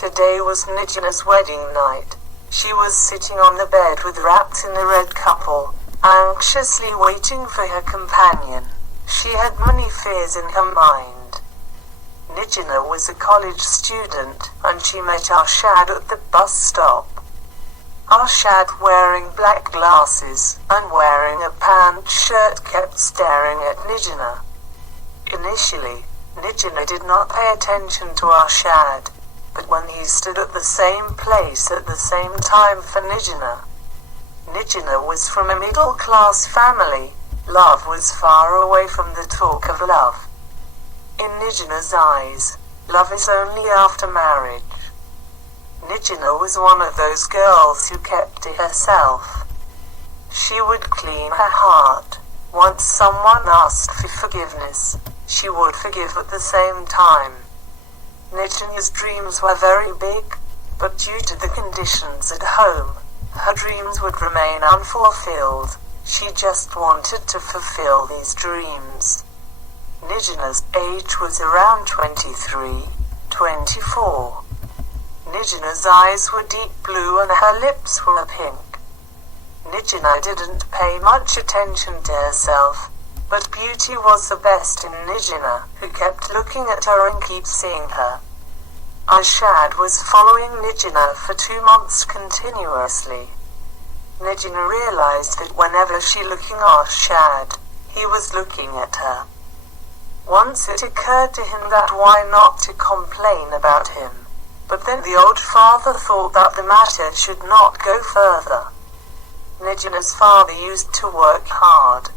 Today was Nijina's wedding night. She was sitting on the bed with wrapped in the red couple, anxiously waiting for her companion. She had many fears in her mind. Nijina was a college student, and she met Arshad at the bus stop. Arshad, wearing black glasses and wearing a pant shirt, kept staring at Nijina. Initially, Nijina did not pay attention to Arshad, but when he stood at the same place at the same time for Nijina. Nijina was from a middle-class family. Love was far away from the talk of love. In Nijina's eyes, love is only after marriage. Nijina was one of those girls who kept to herself. She would clean her heart. Once someone asked for forgiveness, she would forgive at the same time. Nijina's dreams were very big, but due to the conditions at home, her dreams would remain unfulfilled. She just wanted to fulfill these dreams. Nijina's age was around 23, 24. Nijina's eyes were deep blue and her lips were pink. Nijina didn't pay much attention to herself, but beauty was the best in Nijina, who kept looking at her and kept seeing her. Arshad was following Nijina for 2 months continuously. Nijina realized that whenever she looking at Arshad, he was looking at her. Once it occurred to him that why not to complain about him. But then the old father thought that the matter should not go further. Nijina's father used to work hard.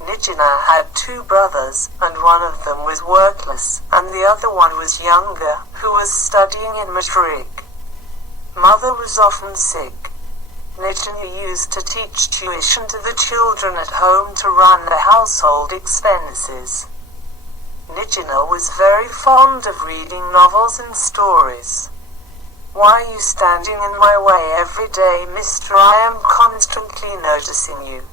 Nijina had 2 brothers, and one of them was workless, and the other one was younger, who was studying in Madrid. Mother was often sick. Nijina used to teach tuition to the children at home to run the household expenses. Nijina was very fond of reading novels and stories. "Why are you standing in my way every day, mister? I am constantly noticing you."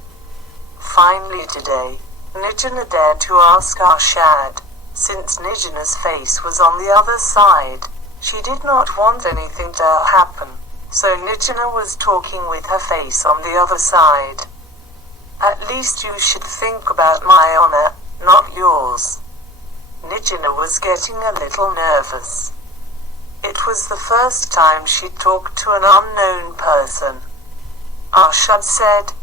Finally today, Nijina dared to ask Arshad. Since Nijina's face was on the other side, she did not want anything to happen, so Nijina was talking with her face on the other side. "At least you should think about my honor, not yours." Nijina was getting a little nervous. It was the first time she talked to an unknown person. Arshad said,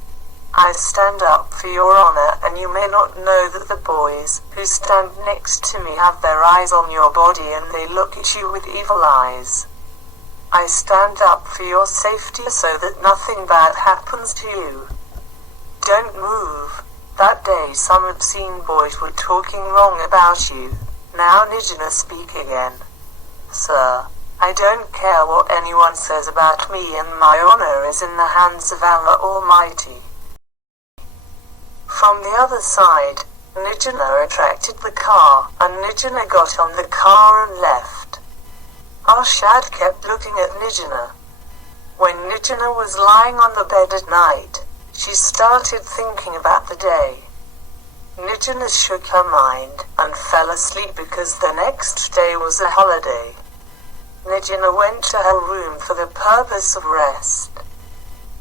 "I stand up for your honor, and you may not know that the boys who stand next to me have their eyes on your body and they look at you with evil eyes. I stand up for your safety so that nothing bad happens to you. Don't move." That day some obscene boys were talking wrong about you. Now Nijina speak again. "Sir, I don't care what anyone says about me, and my honor is in the hands of Allah Almighty." From the other side, Nijina attracted the car, and Nijina got on the car and left. Arshad kept looking at Nijina. When Nijina was lying on the bed at night, she started thinking about the day. Nijina shook her mind and fell asleep because the next day was a holiday. Nijina went to her room for the purpose of rest.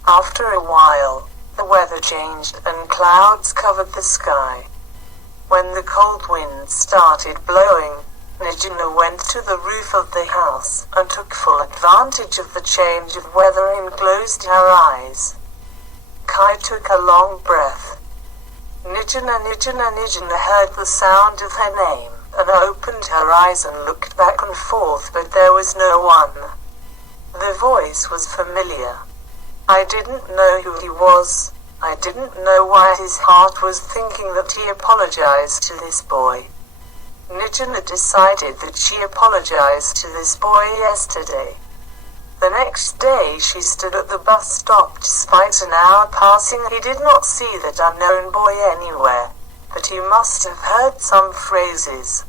After a while, the weather changed and clouds covered the sky. When the cold wind started blowing, Nijina went to the roof of the house and took full advantage of the change of weather and closed her eyes. Kai took a long breath. Nijina, Nijina, Nijina heard the sound of her name, and opened her eyes and looked back and forth, but there was no one. The voice was familiar. I didn't know who he was. I didn't know why his heart was thinking that he apologized to this boy. Nijina decided that she apologized to this boy yesterday. The next day she stood at the bus stop. Despite an hour passing, he did not see that unknown boy anywhere, but he must have heard some phrases.